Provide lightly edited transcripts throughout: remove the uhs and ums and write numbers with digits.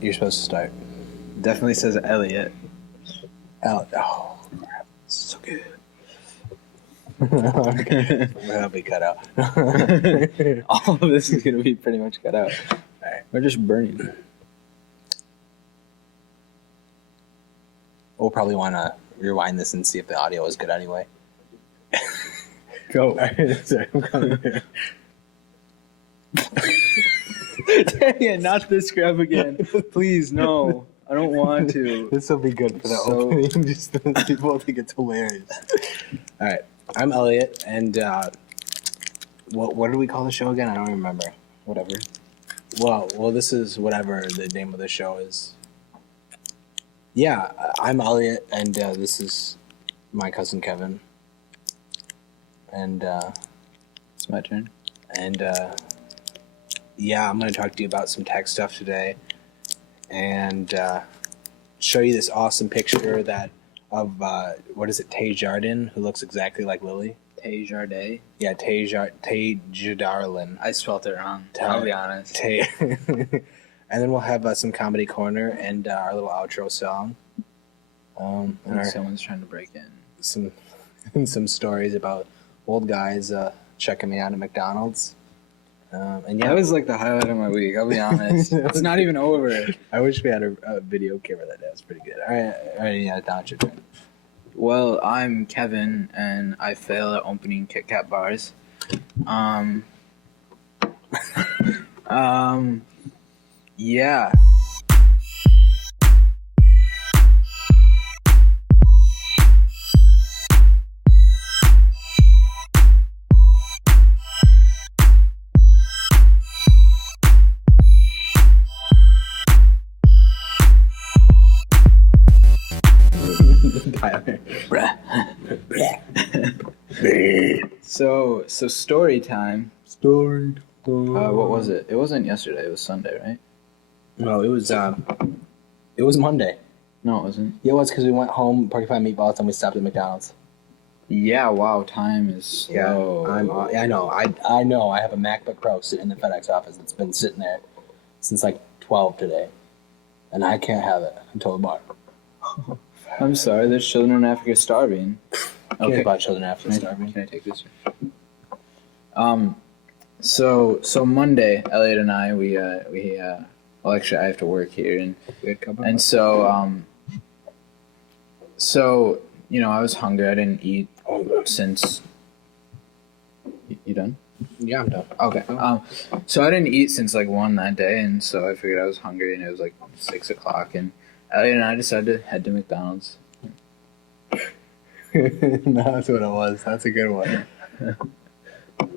You're supposed to start. Definitely says Elliot. Oh, crap. So good. That'll be cut out. All of this is going to be pretty much cut out. Alright. We're just burning. We'll probably want to rewind this and see if the audio is good anyway. Go. Sorry, I'm coming here. Dang it, not this grab again. Please, no. I don't want to. This will be good for the opening. Just people will think it's hilarious. All right, I'm Elliot, and what do we call the show again? I don't remember. Whatever. Well, this is whatever the name of the show is. Yeah, I'm Elliot, and this is my cousin Kevin. And It's my turn. And yeah, I'm going to talk to you about some tech stuff today, and show you this awesome picture of what is it, Tay Jardin, who looks exactly like Lily. Tay Jardin. Yeah, Tay Jadarlin. I spelled it wrong. I'll be honest. Tay. And then we'll have some comedy corner and our little outro song. And Someone's trying to break in. Some stories about old guys checking me out at McDonald's. And yeah, That was like the highlight of my week, I'll be honest. It's not even over. I wish we had a video camera that day. It was pretty good. All right, yeah, now it's your turn. Well, I'm Kevin, and I fail at opening Kit Kat bars. Yeah. Tyler. So story time. Story. What was it? It wasn't yesterday. It was Sunday, right? No, it was Monday. No, it wasn't. Yeah, it was because we went home, porcupine meatballs, and we stopped at McDonald's. Yeah. Wow. Time is slow. I know. I know. I have a MacBook Pro sitting in the FedEx office that's been sitting there since like 12 today, and I can't have it until tomorrow. I'm sorry. There's children in Africa starving. Okay. About children after starving. Can I take this? So Monday, Elliot and I, we well, actually, I have to work here, and so you know, I was hungry. I didn't eat since. You done? Yeah, I'm done. Okay. So I didn't eat since like 1 that day, and so I figured I was hungry, and it was like 6 o'clock, and Elliot and I decided to head to McDonald's. No, that's what it was. That's a good one.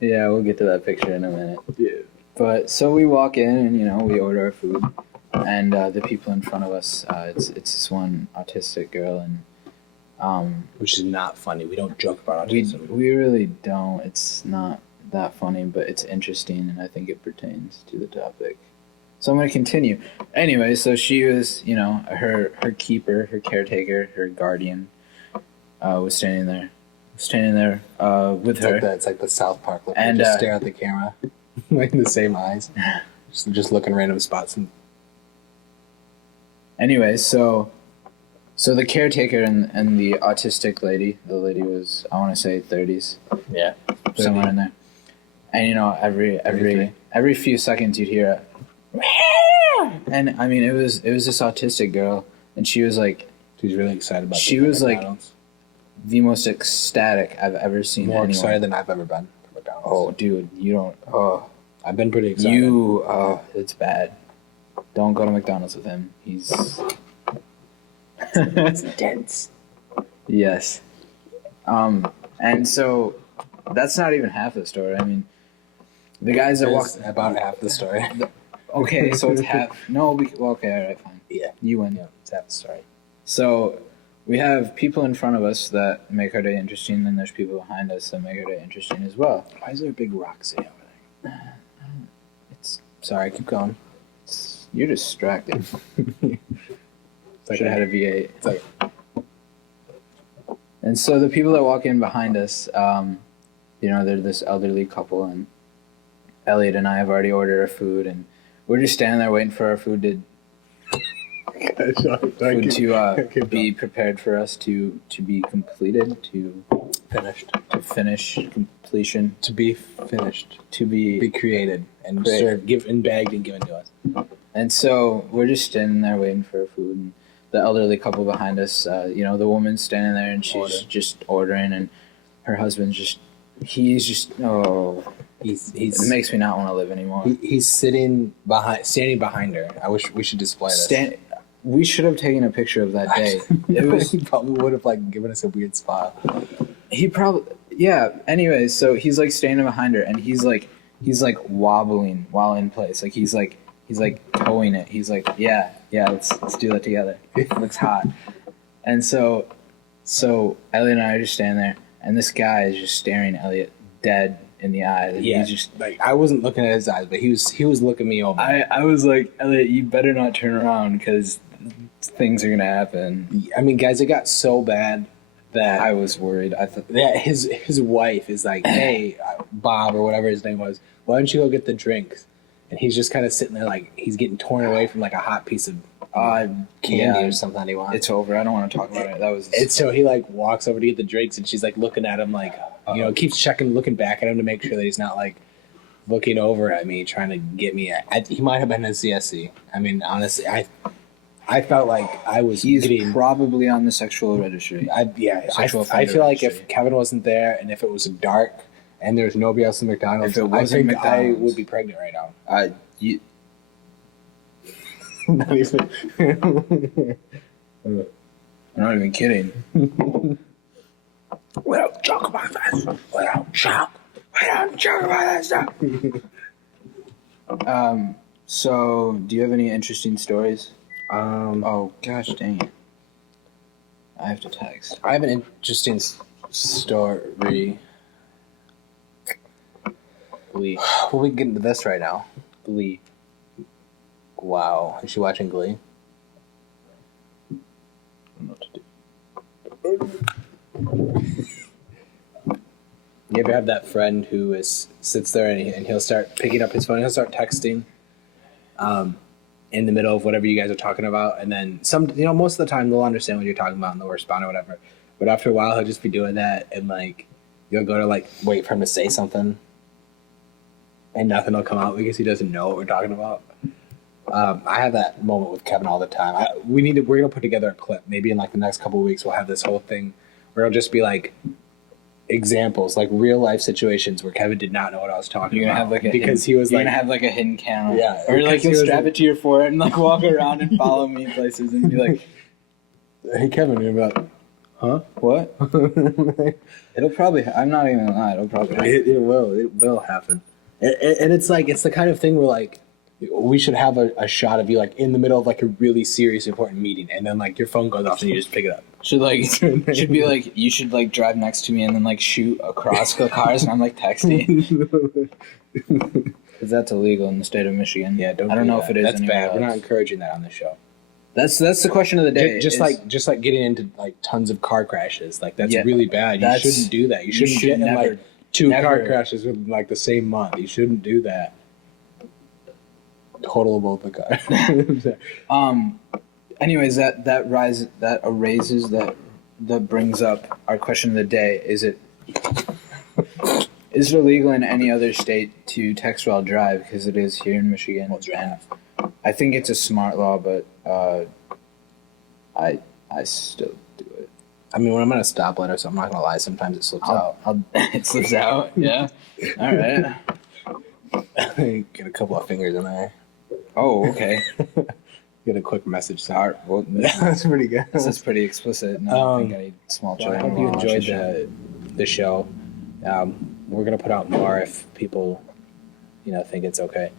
Yeah, we'll get to that picture in a minute. Yeah. But so we walk in, and you know, we order our food, and the people in front of us, it's this one autistic girl, and Which is not funny. We don't joke about autism. we really don't. It's not that funny, but it's interesting, and I think it pertains to the topic. So I'm going to continue. Anyway, so she was, you know, her keeper, her caretaker, her guardian, was standing there with her. It's like the South Park look. And, just stare at the camera, like in the same eyes, just looking random spots. And Anyway, so the caretaker and the autistic lady, the lady was, I want to say 30s, yeah, somewhere in there. And you know, every few seconds you'd hear a, and I mean, it was this autistic girl, and she was like, she's really excited about. She was like the most ecstatic I've ever seen. More anyone. excited than I've ever been for McDonald's. Oh, dude, you don't. Oh, I've been pretty excited. It's bad. Don't go to McDonald's with him. He's It's dense. Yes. And so that's not even half the story. I mean, the guys that walk about half the story. Okay, so it's half. No, okay, all right, fine. Yeah, you win. Yeah, it's half the story. So we have people in front of us that make our day interesting, and there's people behind us that make our day interesting as well. Why is there a big rock sitting over there? Sorry, keep going. You're distracted. Like should have had a V8. It's like, and so the people that walk in behind us, you know, they're this elderly couple, and Elliot and I have already ordered our food, and we're just standing there waiting for our food Food to be prepared for us to be completed, to finish completion, to be finished, to be created and served, bagged and given to us. And so we're just standing there waiting for food. And the elderly couple behind us, the woman's standing there and she's just ordering, and her husband's he's it makes me not want to live anymore. He's standing behind her. I wish we should display this. We should have taken a picture of that day. He probably would have given us a weird smile. He probably, yeah. Anyways, so he's standing behind her, and he's wobbling while in place. He's towing it. He's yeah, let's do that together. It looks hot. And so Elliot and I are just standing there, and this guy is just staring Elliot dead in the eye. He's just I wasn't looking at his eyes, but he was looking me over. I was like, Elliot, you better not turn around because things are gonna happen. I mean, guys, it got so bad that I was worried. I thought that his wife is like, hey, Bob or whatever his name was, why don't you go get the drinks? And he's just kind of sitting there he's getting torn away from a hot piece of candy or something he wants. It's over. I don't want to talk about it. That was. And so he walks over to get the drinks, and she's looking at him keeps looking back at him to make sure that he's not looking over at me, trying to get me. He might have been a CSC. I mean, honestly, I felt like I was. He's probably on the sexual registry. I feel like if Kevin wasn't there, and if it was dark, and there's nobody else in McDonald's, I think I would be pregnant right now. Not even. I'm not even kidding. We don't joke about this. We don't joke about this stuff. So, do you have any interesting stories? Oh, gosh dang it. I have to text. I have an interesting story. Glee. Well, we can get into this right now. Glee. Wow. Is she watching Glee? I don't know what to do. You ever have that friend who sits there and he'll start picking up his phone, he'll start texting in the middle of whatever you guys are talking about, and then most of the time they'll understand what you're talking about and they'll respond or whatever. But after a while he'll just be doing that, and you'll go to wait for him to say something and nothing will come out because he doesn't know what we're talking about. I have that moment with Kevin all the time. We're gonna put together a clip. Maybe in the next couple of weeks we'll have this whole thing where it'll just be examples, real life situations where Kevin did not know what I was talking about. You're gonna have a hidden camera. Yeah. Or you'll strap it to your forehead and walk around and follow me places and be like, hey Kevin, you're about, huh? What? It'll probably, I'm not even gonna lie, it'll probably happen. It will happen. And it's it's the kind of thing where we should have a shot of you in the middle of a really serious important meeting, and then your phone goes off and you just pick it up. Should be you should drive next to me and then shoot across the cars and I'm texting. Because that's illegal in the state of Michigan. Yeah, I don't know if it is. That's bad. Else. We're not encouraging that on the show. That's the question of the day. Just getting into tons of car crashes. That's really bad. You shouldn't do that. You shouldn't get in two car crashes within the same month. You shouldn't do that. Totalable the car. Anyways, that brings up our question of the day. Is it illegal in any other state to text while drive? Because it is here in Michigan. And I think it's a smart law, but I still do it. I mean, when I'm at a stoplight or something, I'm not gonna lie. Sometimes it slips out. It slips out. Yeah. All right. Get a couple of fingers in there. Oh, okay. Get a quick message. Sorry. Well, that's pretty good. This is pretty explicit. No, I think I need small children. I hope you enjoyed the show. We're gonna put out more if people, think it's okay.